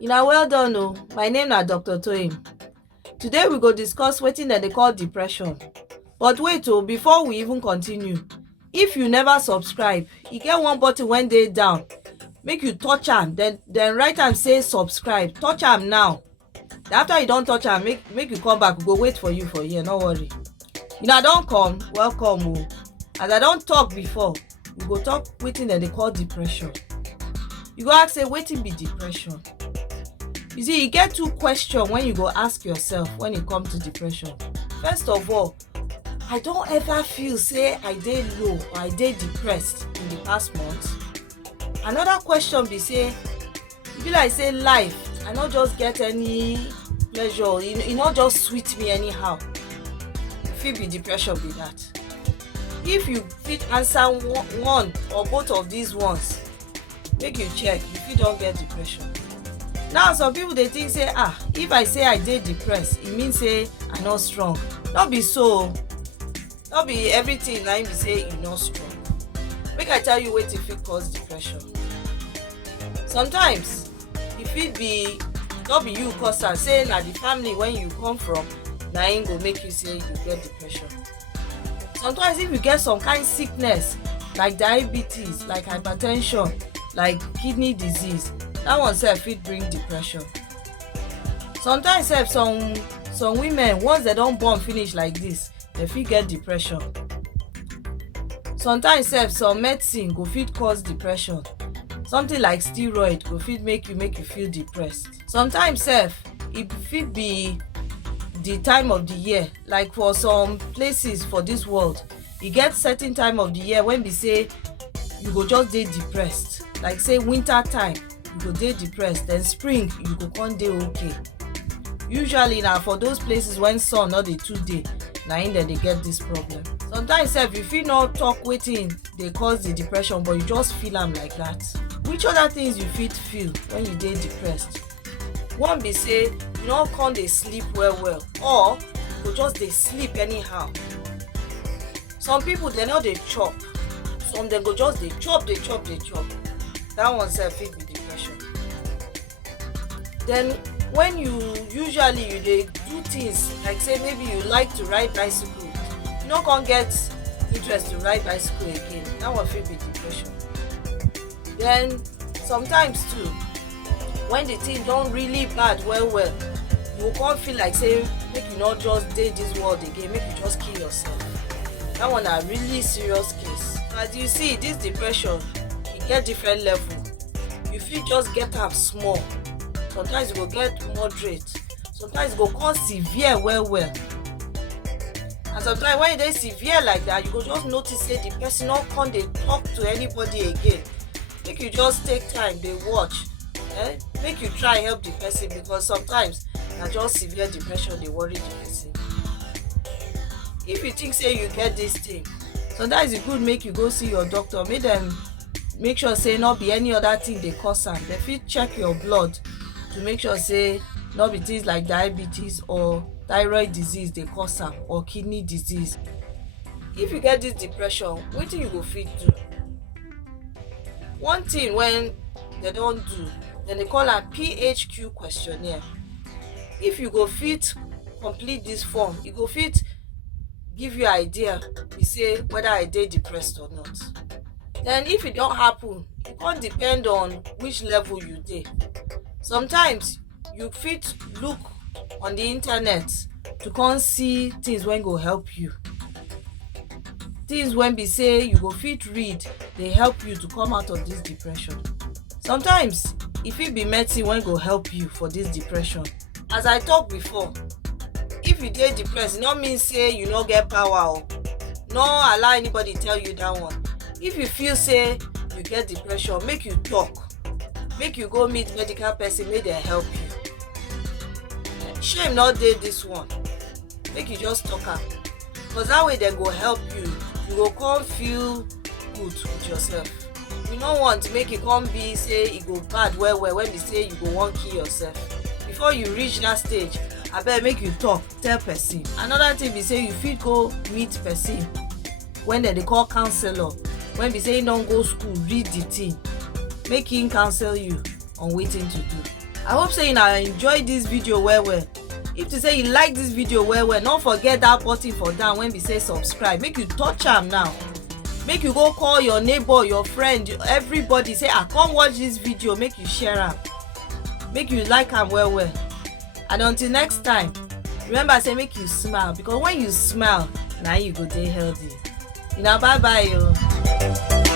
Well done oh. My name na Dr. Toyim. Today we go discuss wetin dem dey call depression. But wait oh, before we even continue, if you never subscribe, e get one button wey dey down. Make you touch am, then write am say subscribe. Touch am now. After you don touch am, make you come back. We go wait for you for here, no worry. Una don come? Welcome oh. As I don talk before, we go talk wetin dem dey call depression. You go ask say wetin be depression? You see, e get two questions when you go ask yourself when e come to depression. First of all, I don ever feel say I dey low or I dey depressed in the past month? Another question be say, e be like say life, I no just get any pleasure, e no just sweet me anyhow. E fit be depression be that. If you fit answer one or both of these ones, make you check, you fit don get depression. Now some people dey think say if I say I dey depressed, e mean say I no strong. No be so. No be everything na im be say you no strong. Make I tell you wetin fit cause depression. Sometimes e fit be no be you cause am, say na the family wey you come from na im go make you say you get depression. Sometimes if you get some kind sickness like diabetes, like hypertension, like kidney disease, that one sef fit bring depression. Sometimes sef some women, once dem don born finish like this, dem fit get depression. Sometimes sef some medicine go fit cause depression. Something like steroid go fit make you feel depressed. Sometimes sef e fit be the time of the year. Like for some places for this world, e get certain time of the year when be say you go just dey depressed. Like say winter time, you go dey depressed, then spring you go come dey okay. Usually na for those places when sun no dey too dey, na im dem dey get this problem. Sometimes sef you fit not talk wetin dey cause the depression, but you just feel am like that. Which other things you fit feel when you dey depressed? One be say you no come dey sleep well, or you go just dey sleep anyhow. Some people dem no dey chop, some dem go just dey chop. That one sef fit be depression. Then when you dey do things like say maybe you like to ride bicycle, you no come get interest to ride bicycle again, that one fit be depression. Then sometimes too, when the thing don really bad well, you go come feel like say make you not just dey this world again, make you just kill yourself. That one na really serious case. As you see, this depression e get different level. You fit just get am small, sometimes you go get moderate, sometimes you go come severe well. And sometimes when e dey severe like that, you go just notice say the person no come dey talk to anybody again. Make you just take time dey watch, make you try help the person, because sometimes na just severe depression dey worry the person. If you think say you get this thing, sometimes e good make you go see your doctor, make dem make sure say no be any other thing dey cause am. Dem fit check your blood to make sure say no be things like diabetes or thyroid disease dey cause am, or kidney disease. If you get this depression, wetin you go fit do? One thing when dem don do, dem dey call am PHQ questionnaire. If you go fit complete this form, e go fit give you idea be say whether I dey depressed or not. Then if e don happen, e come depend on which level you dey. Sometimes you fit look on the internet to come see things wey go help you. Things wey be say you go fit read dey help you to come out of this depression. Sometimes e fit be medicine wey go help you for this depression. As I talk before, if you dey depressed, e no mean say you no get power o. No allow anybody tell you that one. If you feel say you get depression, make you talk, make you go meet medical person, make dem help you. Shame no dey this one. Make you just talk am, because that way dem go help you. You go come feel good with yourself. You no want make e come be say e go bad well when be say you go wan kill yourself. Before you reach that stage, abeg make you talk, tell person. Another thing be say you fit go meet person when dem dey call counselor, when be say e don go school read the thing, make him counsel you on wetin to do. I hope say una enjoy this video well well. If to say you like this video well well, don't forget that button for down when we say subscribe. Make you touch am now. Make you go call your neighbor, your friend, everybody. Say I come watch this video. Make you share am. Make you like am well well. And until next time, remember say make you smile, because when you smile, na you go dey healthy. Una bye bye o.